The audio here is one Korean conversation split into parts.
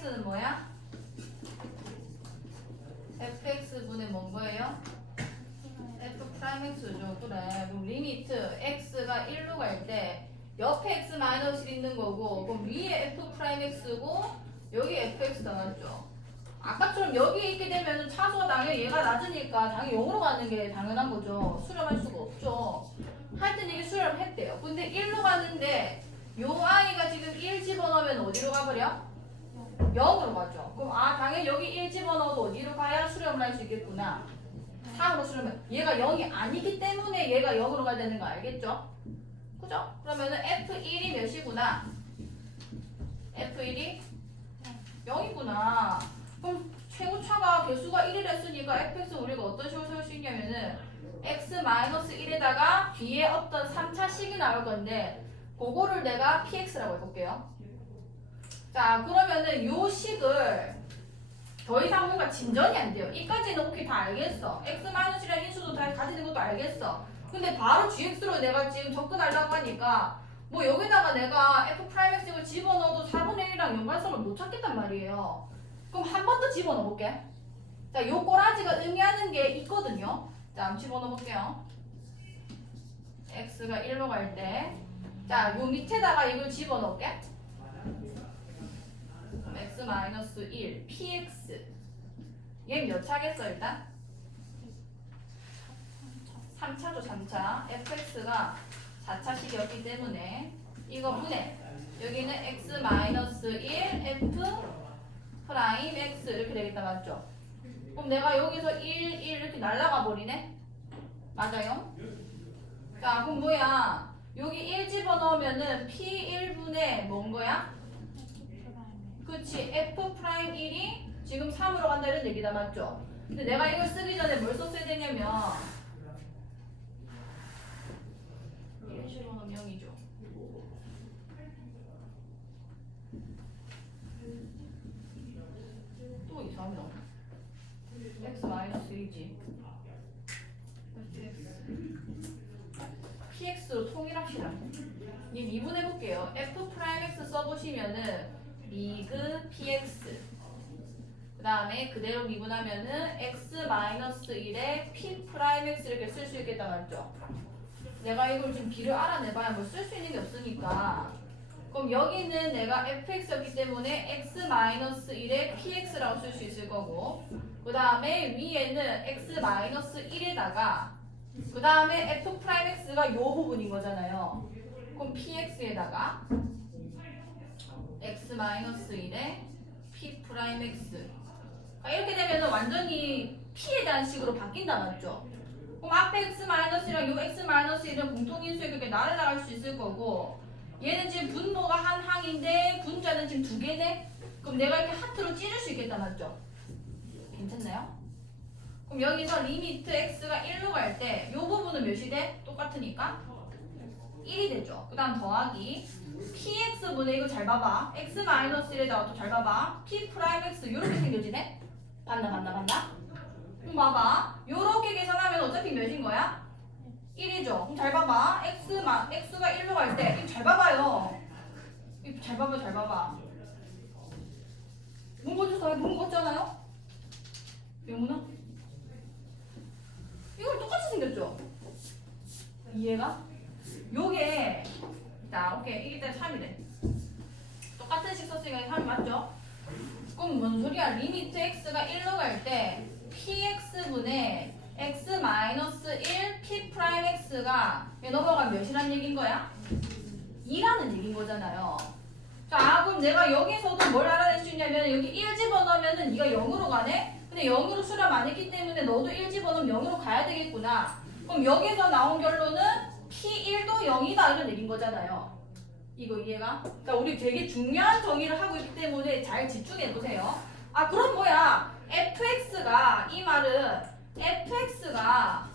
fx는 뭐야? fx분의 뭔 거예요? f 프라임 x죠. 그래. 그럼 리미트 x가 1로 갈 때 옆에 x 마이너스 1 있는 거고 그럼 위에 f 프라임 x고 여기 fx가 맞죠. 아까처럼 여기 있게 되면 차수가 당연히 얘가 낮으니까 당연히 0으로 가는 게 당연한 거죠. 수렴할 수가 없죠. 하여튼 이게 수렴했대요. 근데 1로 가는데 요 아이가 지금 1 집어넣으면 어디로 가버려? 0으로 가죠. 그럼 아 당연히 여기 1 집어넣어도 어디로 가야 수렴을 할 수 있겠구나. 3으로 수렴해. 얘가 0이 아니기 때문에 얘가 0으로 가야 되는 거 알겠죠? 그죠? 그러면은 F1이 몇이구나? F1이 0이구나. 그럼 최고차가 개수가 1을 했으니까 fx 우리가 어떤 식으로 세울 수 있냐면은 x-1에다가 뒤에 어떤 3차식이 나올 건데 그거를 내가 px라고 해볼게요. 자 그러면은 요 식을 더 이상 뭔가 진전이 안 돼요. 이까지는 오케이 다 알겠어. x-1이라는 인수도 다 가지는 것도 알겠어. 근데 바로 gx로 내가 지금 접근하려고 하니까 뭐 여기다가 내가 f'(x를 집어넣어도 4분의 1이랑 연관성을 못 찾겠단 말이에요. 그럼 한 번 더 집어넣어 볼게. 자, 요 꼬라지가 의미하는 게 있거든요. 자, 한번 집어넣어 볼게요. x가 1로 갈 때. 자, 요 밑에다가 이걸 집어넣을게. 그럼 x-1, px. 얘몇 차겠어, 일단? 3차죠, 3차. fx가 4차식이었기 때문에 이거 분해. 여기는 x-1, f 프라임 x 이렇게 되겠다 맞죠? 그럼 내가 여기서 1, 1 이렇게 날라가 버리네? 맞아요? 자 그럼 뭐야 여기 1 집어넣으면은 p1분의 뭔 거야? 그치. F 프라임 1이 지금 3으로 간다 이런 얘기다 맞죠? 근데 내가 이걸 쓰기 전에 뭘 썼어야 되냐면 1 집어넣으면 0이죠. 또 이상하면 x 마이너스 1이지. Px로 통일합시다. 얘 미분해볼게요. F 프라임 x 써보시면은 미그 px. 그 다음에 그대로 미분하면은 x 마이너스 1에 p 프라임 x 이렇게 쓸 수 있겠다 맞죠? 내가 이걸 지금 비를 알아내봐야 뭐 쓸 수 있는 게 없으니까. 그럼 여기는 내가 fx였기 때문에 x-1에 px라고 쓸 수 있을 거고. 그 다음에 위에는 x-1에다가 그 다음에 f'x가 요 부분인 거잖아요. 그럼 px에다가 x-1에 p'x 아, 이렇게 되면 완전히 p에 대한 식으로 바뀐다 맞죠? 그럼 앞에 x-이랑 요 x-1은 공통인수에 그렇게 나를 나갈 수 있을 거고 얘는 지금 분모가 한 항인데 분자는 지금 두 개네? 그럼 내가 이렇게 하트로 찢을 수 있겠다 맞죠? 괜찮나요? 그럼 여기서 리미트 x가 1로 갈때이 부분은 몇이 돼? 똑같으니까 1이 되죠. 그 다음 더하기 px분의 이거 잘 봐봐. x-1에다가 또 잘 봐봐. p 프라임 x 이렇게 생겨지네? 봤나 봤나 봤나? 그럼 봐봐. 요렇게 계산하면 어차피 몇인 거야? 1이죠. 그럼 잘 봐봐. x마, x가 1로 갈 때, 이거 잘 봐봐요. 이거 잘 봐봐, 잘 봐봐. 뭔거 주세요? 뭔거 같잖아요? 영문아? 이걸 똑같이 생겼죠? 이해가? 요게, 자, 오케이. 이게 일단 3이래. 똑같은 식 썼으니까 3 맞죠? 그럼 뭔 소리야? 리미트 x가 1로 갈 때, px분의 x-1 p 프라임 x가 넘어가면 몇이란 얘기인 거야? 2라는 얘기인 거잖아요. 자, 그럼 내가 여기서도 뭘 알아낼 수 있냐면 여기 1 집어넣으면은 네가 0으로 가네? 근데 0으로 수렴 안 했기 때문에 너도 1 집어넣으면 0으로 가야 되겠구나. 그럼 여기서 나온 결론은 p1도 0이다 이런 얘기인 거잖아요. 이거 이해가? 그러니까 우리 되게 중요한 정의를 하고 있기 때문에 잘 집중해 보세요. 아, 그럼 뭐야? fx가 이 말은 fx가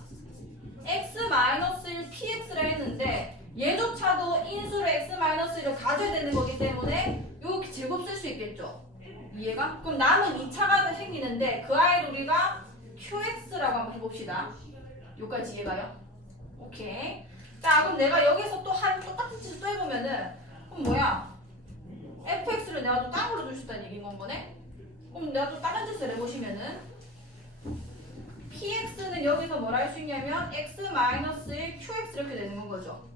x-1 px라 했는데 얘조차도 인수로 x-1을 가져야 되는 거기 때문에 이렇게 제곱 쓸 수 있겠죠. 이해가? 그럼 남은 2차가 생기는데 그 아이를 우리가 qx라고 한번 해봅시다. 여기까지 이해가요? 오케이. 자 그럼 내가 여기서 또 한 똑같은 짓을 또 해보면은 그럼 뭐야? fx를 내가 또 땅으로 줄 수 있다는 얘기인 건 거네? 그럼 내가 또 다른 짓을 해보시면은 px는 여기서 뭘 할 수 있냐면 x-1 qx 이렇게 되는 건 거죠.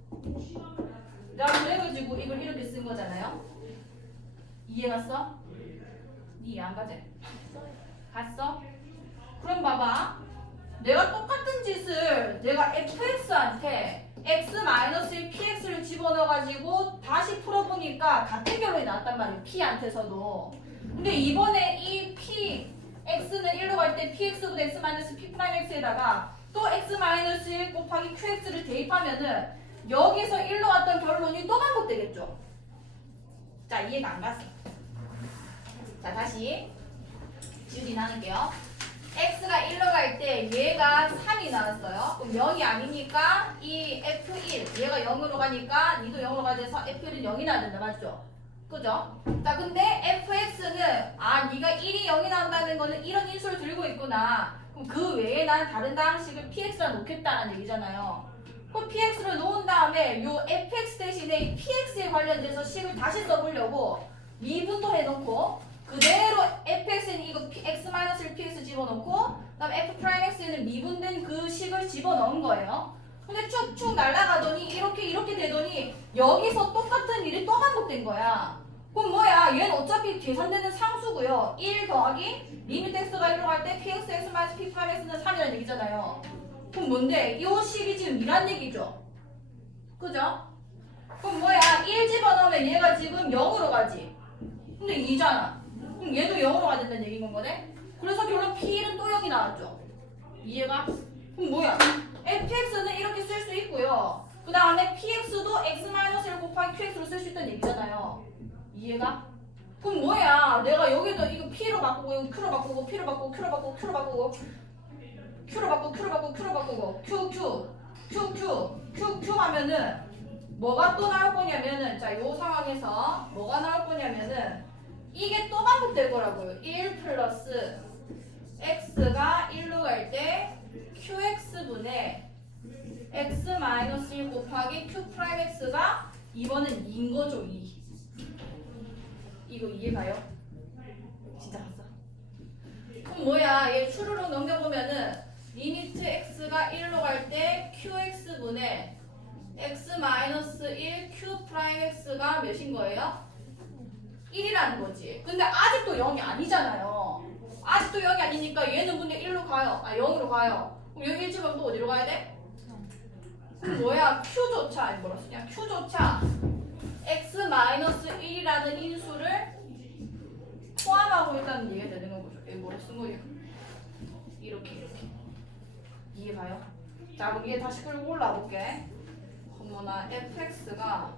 내가 그래가지고 이걸 이렇게 쓴 거잖아요. 이해 갔어? 니 이해 안 가지? 갔어? 그럼 봐봐. 내가 똑같은 짓을 내가 fx한테 x-1 px를 집어넣어가지고 다시 풀어보니까 같은 결론이 나왔단 말이에요. p한테서도. 근데 이번에 이 p x는 1로 갈 때 px보다 x p x에다가 또 x-1 곱하기 qx를 대입하면은 여기서 1로 왔던 결론이 또 반복되겠죠. 자 이해가 안 갔어. 자 다시 지우기 나눌게요. X가 1로 갈 때 얘가 3이 나왔어요. 그럼 0이 아니니까 이 f1 얘가 0으로 가니까 니도 0으로 가야 돼서 f1은 0이 나야 된다 맞죠? 그죠? 자 근데 fx는 아 네가 1이 0이 나온다는 거는 이런 인수를 들고 있구나. 그럼 그 외에 난 다른 방식을 px라 놓겠다는 얘기잖아요. 그럼 px를 놓은 다음에 요 fx 대신에 이 px에 관련돼서 식을 다시 써보려고 미분도 해놓고 그대로 fx는 이거 x-1 px 집어넣고 그다음 f'x는 미분된 그 식을 집어넣은 거예요. 근데 쭉쭉 날아가더니 이렇게 이렇게 되더니 여기서 똑같은 일이 또 반복된 거야. 그럼 뭐야? 얘는 어차피 계산되는 상수고요. 1 더하기 리미트 x가 1로 갈 때 px, x, p, 8x는 3이라는 얘기잖아요. 그럼 뭔데? 이 식이 지금 이란 얘기죠. 그죠? 그럼 뭐야? 1 집어넣으면 얘가 지금 0으로 가지. 근데 2잖아. 그럼 얘도 0으로 가야 된다는 얘기인 건 거네? 그래서 결론 P1은 또 0이 나왔죠. 이해가? 그럼 뭐야? fx는 이렇게 쓸 수 있고요. 그 다음에 px도 x-1 곱하기 qx로 쓸 수 있다는 얘기잖아요. 이해가? 그럼 뭐야? 내가 여기도 이거 p로 바꾸고 이거 q로 바꾸고 p로 바꾸고 q로 바꾸고 q로 바꾸고 q로 바꾸고 q로 바꾸고 q로 바꾸고 q q q q q q 하면은 뭐가 또 나올 거냐면은 자, 요 상황에서 뭐가 나올 거냐면은 이게 또 반복될 거라고요. 1 플러스 x가 1로 갈 때 qx분의 x-1 곱하기 q 프라임 x가 이번엔 2인 거죠, 2. 이거 이해가요? 진짜 갔어. 그럼 뭐야? 얘 추르륵 넘겨보면은 리미트 x가 1로 갈 때 qx분의 x-1 q 프라임 x가 몇인 거예요? 1이라는 거지. 근데 아직도 0이 아니잖아요. 아직도 0이 아니니까 얘는 근데 1로 가요. 아 0으로 가요. 그럼 여기 1집은 또 어디로 가야 돼? 그럼 뭐야? q조차 아니 뭐라 쓰냐? q조차 x-1이라는 인수를 포함하고 있다는 얘기가 되는 건 거죠. 여기 뭐라 쓴 거예요? 이렇게 이렇게. 이해 가요? 자 그럼 얘 다시 끌고 올라볼게. 어머나 fx가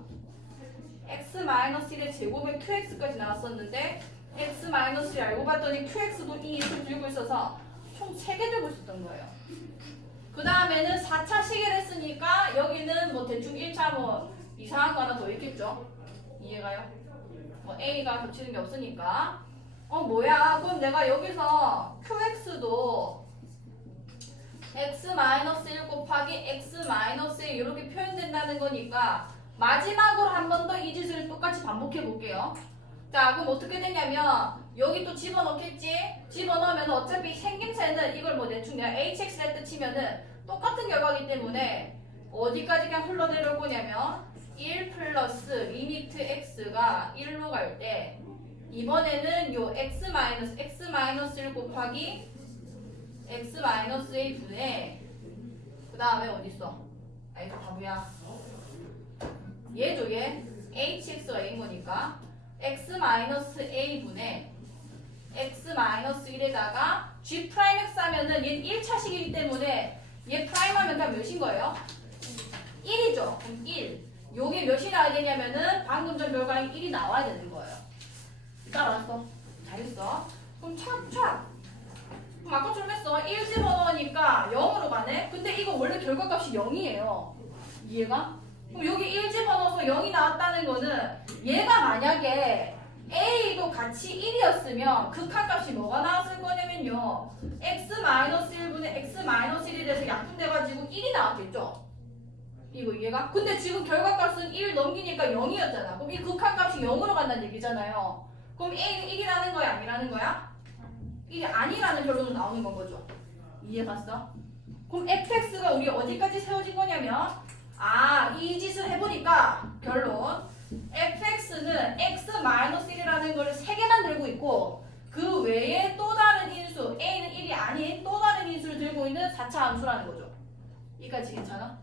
x-1의 제곱에 qx까지 나왔었는데 x-1을 알고 봤더니 qx도 이 인수를 들고 있어서 총 3개 들고 있었던 거예요. 그 다음에는 4차 시계를 했으니까 여기는 뭐 대충 1차 뭐 이상한 거 하나 더 있겠죠? 이해가요? 뭐 A가 겹치는 게 없으니까 어 뭐야 그럼 내가 여기서 QX도 x-1 곱하기 x-1 이렇게 표현된다는 거니까 마지막으로 한 번 더 이 짓을 똑같이 반복해 볼게요. 자, 그럼 어떻게 되냐면 여기 또 집어넣겠지? 집어넣으면 어차피 생김새는 이걸 뭐 대충 내가 hx 할때 치면은 똑같은 결과이기 때문에 어디까지 그냥 흘러내려올 거냐면 1 플러스 리미트 x가 1로 갈 때 이번에는 요 x 마이너스 x 마이너스를 곱하기 x 마이너스의 분의 그 다음에 어디 있어? 아 이거 바보야. 얘죠 얘 hx가 a인 거니까 x 마이너스 a 분의 x 마이너스 1에다가 g 프라임 x 하면은 얘 1차식이기 때문에 얘 프라임 하면 다 몇인 거예요? 1이죠. 그럼 1. 요게 몇이 나와야 되냐면은 방금 전 결과에 1이 나와야 되는 거예요. 따라왔어. 잘했어. 그럼 촥촥. 그럼 아까처럼 했어. 1 집어넣으니까 0으로 가네. 근데 이거 원래 결과값이 0이에요. 이해가? 그럼 여기 1 집어넣어서 0이 나왔다는 거는 얘가 만약에 A도 같이 1이었으면 극한값이 뭐가 나왔을 거냐면요. x-1분의 x-1이 돼서 약분돼가지고 1이 나왔겠죠? 이거 이해가? 근데 지금 결과값은 1 넘기니까 0이었잖아. 그럼 이 극한값이 0으로 간다는 얘기잖아요. 그럼 A는 1이라는 거야? 아니라는 거야? 이게 아니라는 결론은 나오는 건 거죠. 이해 갔어? 그럼 fx가 우리 어디까지 세워진 거냐면 아, 이 짓을 해보니까 결론 fx는 x-1이라는 거를 세 개만 들고 있고 그 외에 또 다른 인수 a는 1이 아닌 또 다른 인수를 들고 있는 4차 함수라는 거죠. 이까지 괜찮아?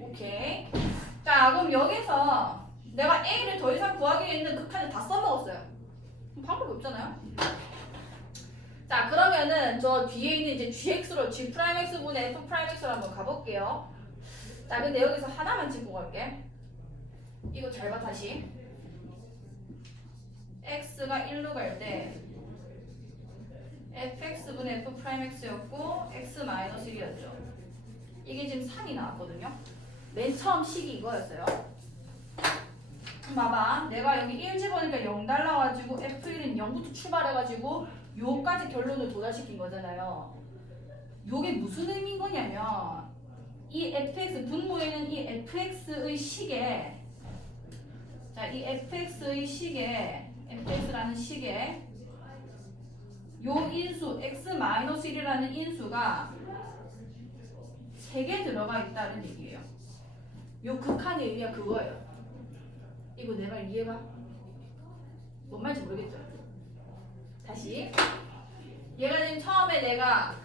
오케이. 자, 그럼 여기서 내가 a를 더 이상 구하기 있는 극한을 다 써먹었어요. 방법이 없잖아요. 자, 그러면은 저 뒤에 있는 이제 gx로 g 프라임 x 분의 f 프라임 x로 한번 가볼게요. 자, 근데 여기서 하나만 짚고 갈게. 이거 잘 봐 다시. x가 1로 갈 때 fx분의 f 프라임 x였고 x 마이너스 1이었죠. 이게 지금 3이 나왔거든요. 맨 처음 식이 이거였어요. 봐봐. 내가 여기 1 집어니까 0 달라가지고 f1은 0부터 출발해가지고 요까지 결론을 도달시킨 거잖아요. 요게 무슨 의미인 거냐면 이 fx 분모에 있는 이 fx의 식에 자, 이 fx의 식에 fx라는 식에 요 인수 x-1이라는 인수가 3개 들어가 있다는 얘기예요. 요 극한의 의미가 그거예요. 이거 내가 이해가 뭔 말인지 모르겠죠? 다시 얘가 지금 처음에 내가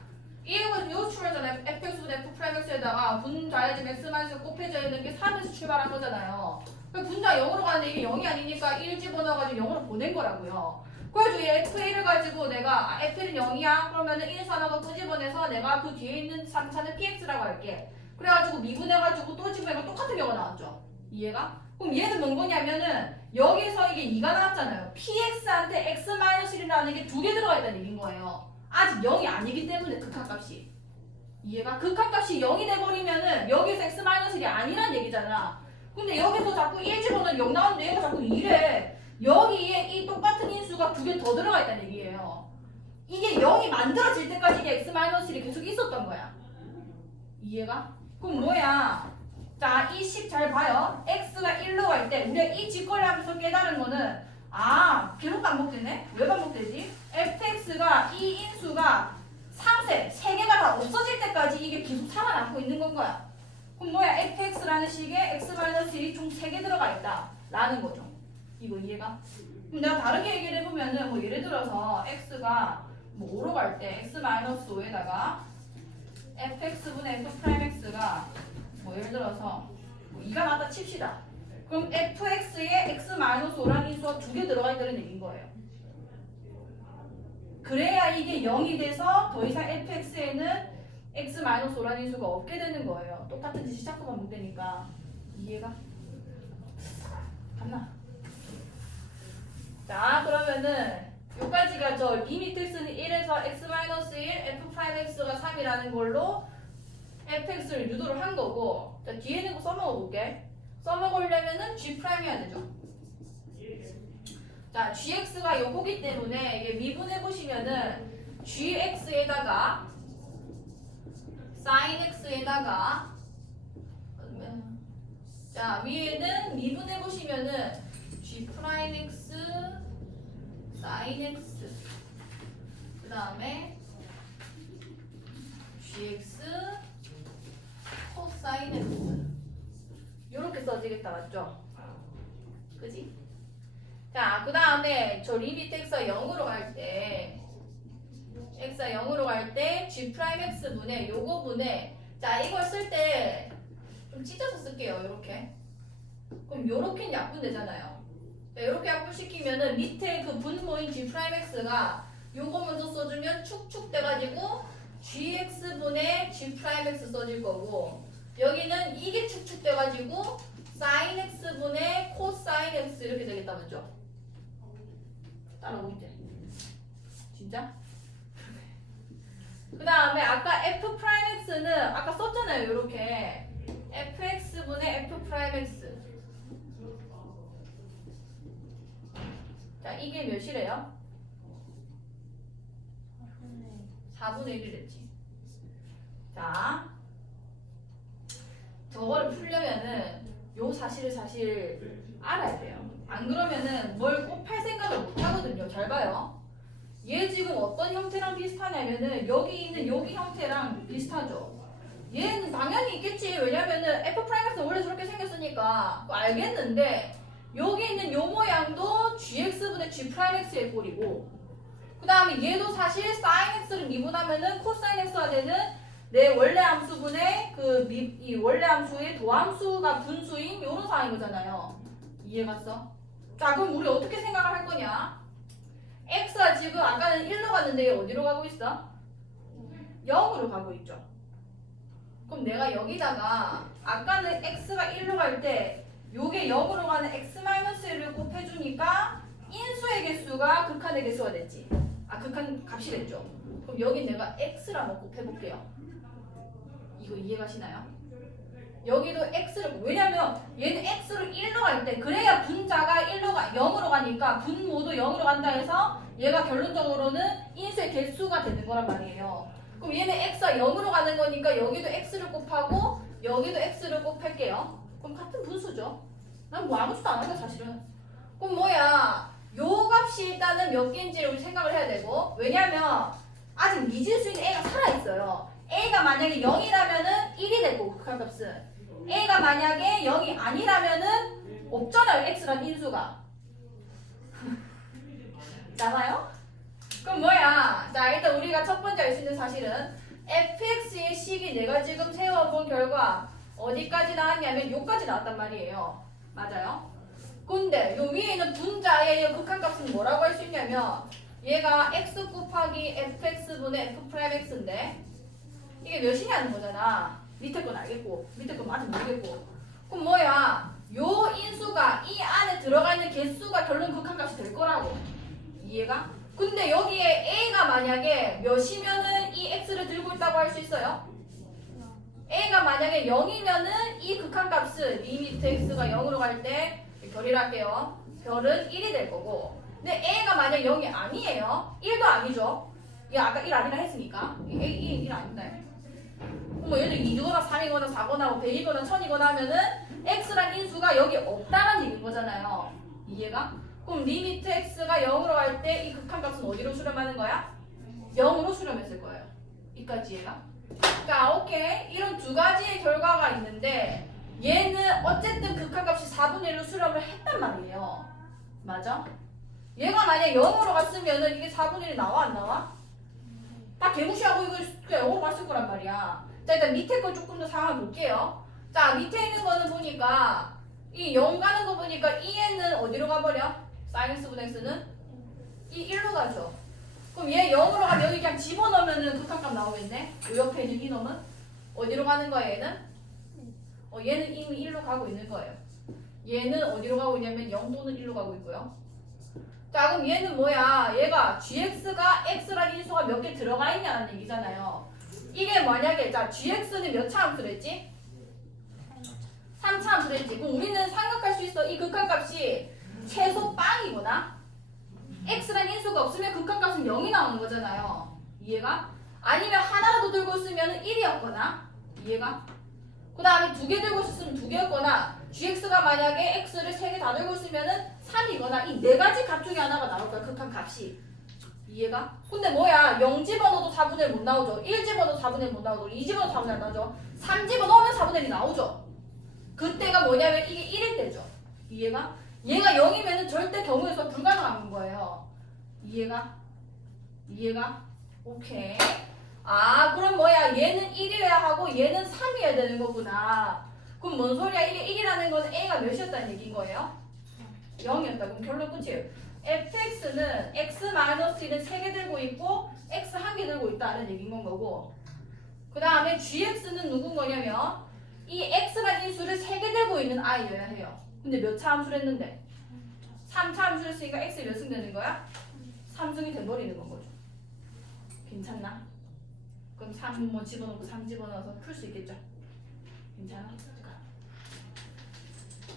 이거 요 출발잖아요. fx분 f 프라임 x에다가 분자에 지금 x만에서 곱해져 있는 게 3에서 출발한 거잖아요. 그 분자 0으로 가는데 이게 0이 아니니까 1 집어넣어가지고 0으로 보낸 거라고요. 그래가지고 얘 f1을 가지고 내가 아, f1은 0이야 그러면은 1 하나가 끄집어내서 내가 그 뒤에 있는 3차는 px라고 할게. 그래가지고 미분해가지고 또 집어내면 똑같은 경우가 나왔죠. 이해가? 그럼 얘는 뭔 거냐면은 여기서 이게 2가 나왔잖아요. px한테 x-1이라는 게 두 개 들어가 있다는 얘기인 거예요. 아직 0이 아니기 때문에 극한값이. 이해가? 극한값이 0이 돼버리면은 여기서 x-1이 아니란 얘기잖아. 근데 여기서 자꾸 1 집어넣으면 0 나오는데 얘가 자꾸 2래. 여기에 이 똑같은 인수가 두 개 더 들어가 있다는 얘기예요. 이게 0이 만들어질 때까지 이게 x-1이 계속 있었던 거야. 이해가? 그럼 뭐야? 자, 이 식 잘 봐요. x가 1로 갈 때 우리가 이 직거래 하면서 깨달은 거는 아, 계속 반복되네? 왜 반복되지? fx가 이 인수가 상세, 세 개가 다 없어질 때까지 이게 계속 살아남고 있는 건 거야. 그럼 뭐야? fx라는 식에 x-1이 총 3개 들어가 있다. 라는 거죠. 이거 이해가? 그럼 내가 다르게 얘기를 해보면은 뭐 예를 들어서 x가 뭐 5로 갈 때 x-5에다가 fx분의 f 프라임 x가 뭐 예를 들어서 뭐 2가 나다 칩시다. 그럼 fx에 x-5라는 인수가 두 개 들어가 있다는 얘기인 거예요. 그래야 이게 0이 돼서 더 이상 fx에는 x-5라는 인수가 없게 되는 거예요. 똑같은 짓이 자꾸 반복되니까. 이해가? 갔나? 자, 그러면은 여기까지가 저 리미트 x는 1에서 x-1, f 프라임 x가 3이라는 걸로 fx를 유도를 한 거고 자, 뒤에 있는 거 써먹어 볼게. 써먹으려면은 g 프라임 해야 되죠. 자, gx가 요거기 때문에 이게 미분해 보시면은 gx에다가 sin x에다가 자 위에는 미분해 보시면은 g 프라임 x sin x 그 다음에 gx cosine x 요렇게 써지겠다 맞죠? 그지? 자, 그 다음에 저 리미트 x가 0으로 갈 때, x가 0으로 갈 때, g 프라임 x 분의 요거 분의, 자, 이걸 쓸 때 좀 찢어서 쓸게요, 요렇게. 그럼 요렇게는 약분 되잖아요. 자, 요렇게 약분시키면은 밑에 그 분모인 g 프라임 x가 요거 먼저 써주면 축축 돼가지고 gx 분의 g 프라임 x 써질 거고, 여기는 이게 축축돼가지고 sin x 분의 cosine x 이렇게 되겠다, 맞죠? 따라오겠지? 진짜? 그 다음에 아까 f 프라임 x는 아까 썼잖아요, 이렇게 fx 분의 f 프라임 x. 자, 이게 몇이래요? 4분의 1이랬지. 자, 저거를 풀려면은 요 사실을 사실 알아야 돼요. 안 그러면은 뭘 꼭 팔 생각을 못 하거든요. 잘 봐요. 얘 지금 어떤 형태랑 비슷하냐면은 여기 있는 여기 형태랑 비슷하죠. 얘는 당연히 있겠지. 왜냐면은 F 프라임엑스 원래 저렇게 생겼으니까 알겠는데 여기 있는 요 모양도 GX분의 G 프라임X의 꼴이고 그 다음에 얘도 사실 sin x를 미분하면은 코사인 x가 되는 내 원래 함수분의 그 이 원래 함수의 도함수가 분수인 요런 상황인 거잖아요. 이해갔어? 자 그럼 우리 어떻게 생각을 할 거냐? x가 지금 아까는 1로 갔는데 얘 어디로 가고 있어? 0으로 가고 있죠. 그럼 내가 여기다가 아까는 x가 1로 갈 때 요게 0으로 가는 x-1을 곱해주니까 인수의 개수가 극한의 개수가 됐지. 아 극한 값이 됐죠. 그럼 여기 내가 x를 한번 곱해볼게요. 이거 이해가시나요? 여기도 x를 왜냐면 얘는 x를 1로 갈 때 그래야 분자가 1로 가 0으로 가니까 분모도 0으로 간다 해서 얘가 결론적으로는 인수의 개수가 되는 거란 말이에요. 그럼 얘는 x가 0으로 가는 거니까 여기도 x를 곱하고 여기도 x를 곱할게요. 그럼 같은 분수죠. 난 뭐 아무것도 안 한다 사실은. 그럼 뭐야? 요 값이 일단은 몇 개인지를 생각을 해야 되고 왜냐면 아직 미진수인 a가 살아있어요. A가 만약에 0이라면은 1이 되고 극한값은 a가 만약에 0이 아니라면은 없잖아요 x란 인수가 나와요? 그럼 뭐야? 자 일단 우리가 첫 번째 알 수 있는 사실은 fx의 식이 내가 지금 세워본 결과 어디까지 나왔냐면 요까지 나왔단 말이에요 맞아요? 근데 요 위에 있는 분자의 극한값은 뭐라고 할 수 있냐면 얘가 x 곱하기 fx분의 f 프라임 x인데 이게 몇이냐는 거잖아. 밑에 건 알겠고 밑에 건 아직 모르겠고. 그럼 뭐야? 요 인수가 이 안에 들어가 있는 개수가 결론 극한값이 될 거라고. 이해가? 근데 여기에 a가 만약에 몇이면은 이 x를 들고 있다고 할 수 있어요? a가 만약에 0이면은 이 극한값은 리미트 x가 0으로 갈 때 별이라 할게요. 별은 1이 될 거고. 근데 a가 만약 0이 아니에요. 1도 아니죠. 얘 아까 1 아니라 했으니까. 이 a 1, 1 아니다. 뭐 얘들 2거나 3이거나 4거나 뭐 100이거나 1000이거나 하면은 x란 인수가 여기 없다는 얘기인 거잖아요. 이해가? 그럼 리미트 x가 0으로 갈 때 이 극한값은 어디로 수렴하는 거야? 0으로 수렴했을 거예요. 이까지 얘가. 자, 오케이. 이런 두 가지의 결과가 있는데 얘는 어쨌든 극한값이 4분의 1로 수렴을 했단 말이에요. 맞아? 얘가 만약 0으로 갔으면 은 이게 4분의 1이 나와 안 나와? 다 개무시하고 그냥 0으로 갔을 거란 말이야. 자, 일단 밑에 거 조금 더 상황 볼게요. 자, 밑에 있는 거는 보니까 이 0 가는 거 보니까 이 애는 어디로 가버려? 사이언스 분의 x는 이 1로 가죠. 그럼 얘 0으로 가면 여기 그냥 집어넣으면은 극한값 나오겠네? 요 옆에 있는 이놈은? 어디로 가는 거야, 얘는? 어, 얘는 이미 1로 가고 있는 거예요. 얘는 어디로 가고 있냐면 0 또는 1로 가고 있고요. 자, 그럼 얘는 뭐야? 얘가 gx가 x라는 인수가 몇 개 들어가 있냐는 얘기잖아요. 이게 만약에 자 gx는 몇 차 함수를 했지? 3차 함수를 했지. 그럼 우리는 생각할 수 있어. 이 극한값이 최소 빵이구나. x라는 인수가 없으면 극한값은 0이 나오는 거잖아요. 이해가? 아니면 하나라도 들고 있으면 1이었거나 이해가? 그 다음에 두 개 들고 있으면 두 개였거나 gx가 만약에 x를 세 개 다 들고 있으면은 3이거나 이 네 가지 값 중에 하나가 나올 거야 극한 값이. 이해가? 근데 뭐야? 0 집어넣어도 4분의 1 못 나오죠. 1 집어넣어도 4분의 1 못 나오죠. 2 집어넣어도 4분의 1 나오죠. 3 집어넣으면 4분의 1이 나오죠. 그때가 뭐냐면 이게 1일 때죠. 이해가? 얘가 0이면은 절대 경우에서 불가능한 거예요. 이해가? 이해가? 오케이. 아 그럼 뭐야? 얘는 1이어야 하고 얘는 3 이어야 되는 거구나 그럼 뭔 소리야 이게 1이라는 건 a가 몇이었다는 얘기인 거예요? 0이었다 그럼 결론 끝이에요 fx는 x-1은 3개 들고 있고 x 1개 들고 있다는 얘기인 건 거고 그 다음에 gx는 누군 거냐면 이 x라는 인수를 3개 들고 있는 i여야 해요 근데 몇 차 함수를 했는데 3차 함수를 했으니까 x 몇승 되는 거야? 3승이 돼버리는 건 거죠 괜찮나? 그럼 3 뭐 집어넣고 3 집어넣어서 풀 수 있겠죠? 괜찮아?